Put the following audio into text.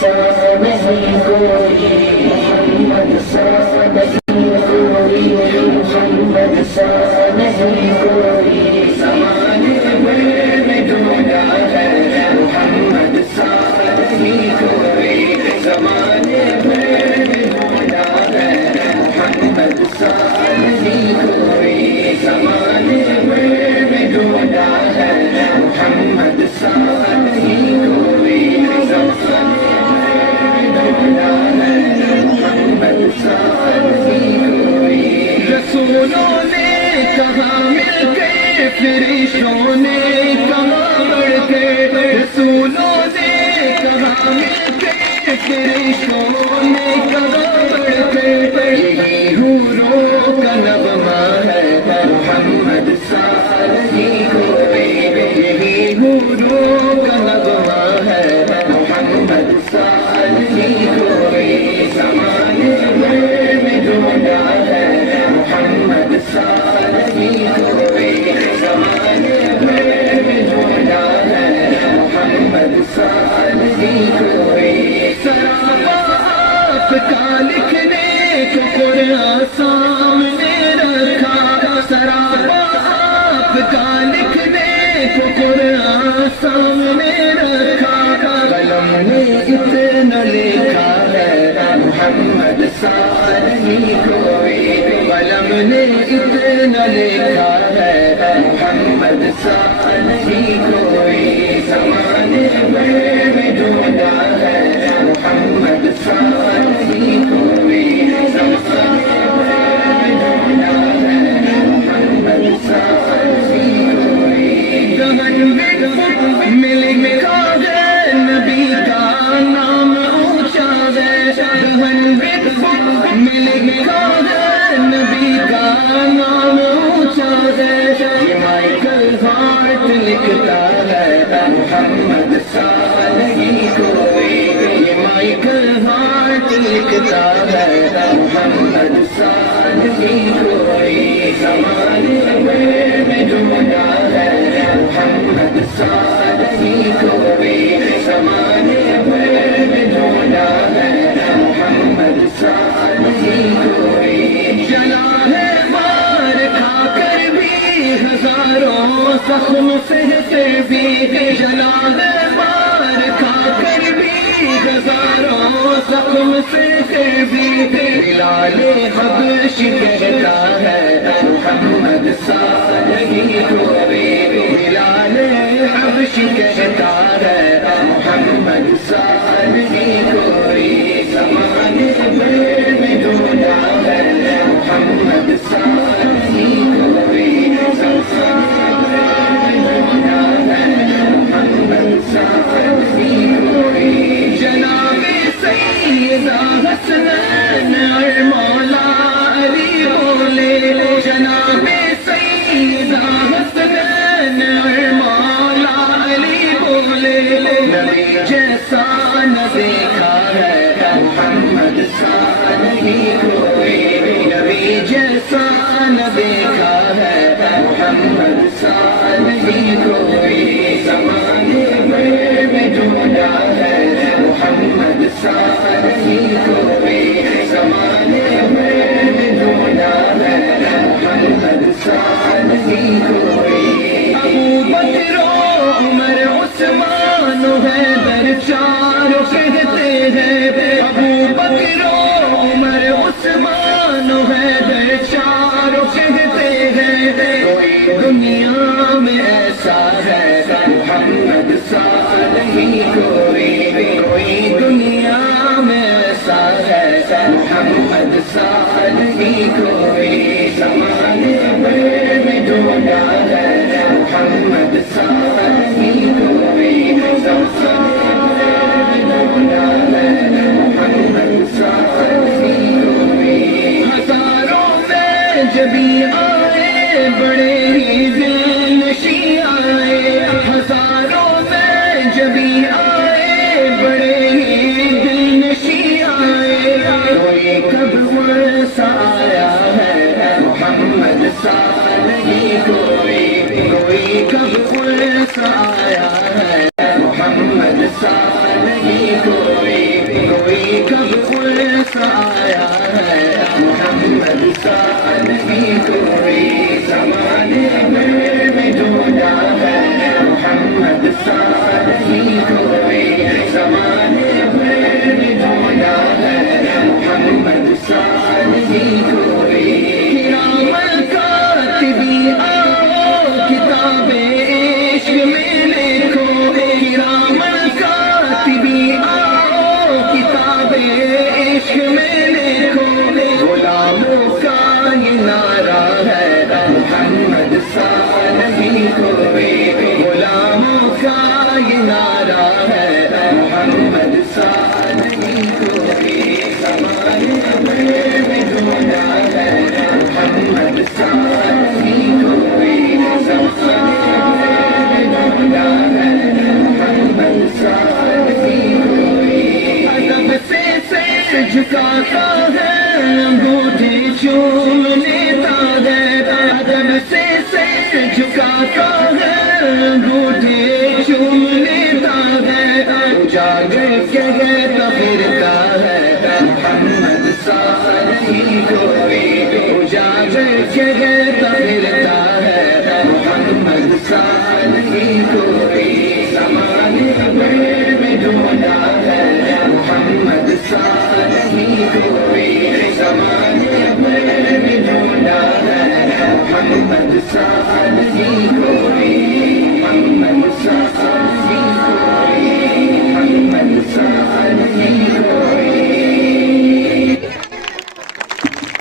سا نہیں کوئی، محمد سا نہیں کوئی، محمد سا نہیں کوئی، زمانے میں ڈھونڈا ہے محمد سا نہیں کوئی، زمانے میں ڈھونڈا ہے محمد سا نہیں کوئی، زمانے میں ڈھونڈا ہے محمد سا نہیں کوئی، زمانے میں ڈھونڈا ہے محمد سا نہیں کوئی، رسولوں نے کہا مل کے، فرشتوں نے کہا بڑھ کے، رسولوں نے کہا مل کے، فرشتوں نے کہا بڑھ کے، یہی حوروں کا نغمہ ہے محمد سا نہیں کوئی، یہی حوروں کا نغمہ ہے محمد سا نہیں کوئی، زمانے میں ڈھونڈا ہے محمد سا نہیں کوئی، زمانے میں ڈھونڈا ہے محمد سا نہیں کوئی، سراپا آپ کا لکھنے کو قرآن سامنے رکھا، سراپا آپ کا لکھنے کو قرآن سامنے رکھا، قلم نے اتنا لکھا ہے محمد سا نہیں کوئی، قلم نے اتنا لکھا ہے محمد سا نہیں کوئی، زمانے میں ڈھونڈا ہے محمد سا نہیں کوئی، زمانے میں ڈھونڈا ہے محمد سا نہیں کوئی، دہن میں لکھا ہے نبی کا نام اونچا ہے، دہن میں لکھا ہے نبی کا نام اونچا ہے، یہ مائیکل ہارٹ لکھتا ہے محمد سا نہیں کوئی، یہ مائیکل ہارٹ لکھتا ہے محمد سا نہیں کوئی، زمانے میں ڈھونڈا ہے محمد سا نہیں کوئی، زمانے میں ڈھونڈا ہے محمد سا نہیں کوئی، جلا ہے مار کھا کر بھی ہزاروں زخم سہتے بھی، جلا ہے مار کھا کر بھی ہزاروں زخم سہتے بھی، بلال حبشی کہتا ہے محمد سا نہیں کوئی، بلال حبشی کہتا ہے محمد سا نہیں کوئی، زمانے میں ڈھونڈا ہے محمد سا نہیں کوئی، زمانے میں ڈھونڈا ہے محمد سا نہیں کوئی، جناب سیدہ حسنین اور مولا علی بولے، جناب سیدہ حسنین اور مولا علی بولے، نبی جیسا نہ دیکھا ہے محمد سا نہیں کوئی، نبی جیسا نہ دیکھا ہے محمد سا نہیں کوئی، زمانے میں ڈھونڈا ہے محمد سا نہیں کوئی، زمانے میں ڈھونڈا ہے محمد سا نہیں کوئی، ابو بکر و عمر عثمان و حیدر چاروں کہتے ہیں، ابو بکر و عمر عثمان و حیدر چاروں کہتے ہیں، کوئی دنیا میں ایسا ہے محمد سا نہیں کوئی، کوئی دنیا میں ایسا ہے محمد سا نہیں کوئی، زمانے میں ڈھونڈا ہے محمد سا نہیں کوئی، زمانے میں ڈھونڈا ہے محمد سا نہیں کوئی، ہزاروں میں جبھی آئے بڑے ہی دل نشیں آئے، ہزاروں میں جبھی آئے بڑے ہی دل نشیں آئے، کوئی کب ایسا آیا ہے محمد سا نہیں کوئی، کوئی کب ایسا آیا ہے محمد سا نہیں کوئی، جھکاتا ہے انگوٹھی چوم لیتا ہے ادب سے سر جھکاتا ہے انگوٹھی چوم لیتا ہے اجاگر کہتا پھرتا ہے محمد سا نہیں کوئی اجاگر کہتا پھرتا ہے محمد سا نہیں کوئی زمانے میں ڈھونڈا ہے محمد سا نہیں کوئی زمانے میں ڈھونڈا ہے محمد سا نہیں کوئی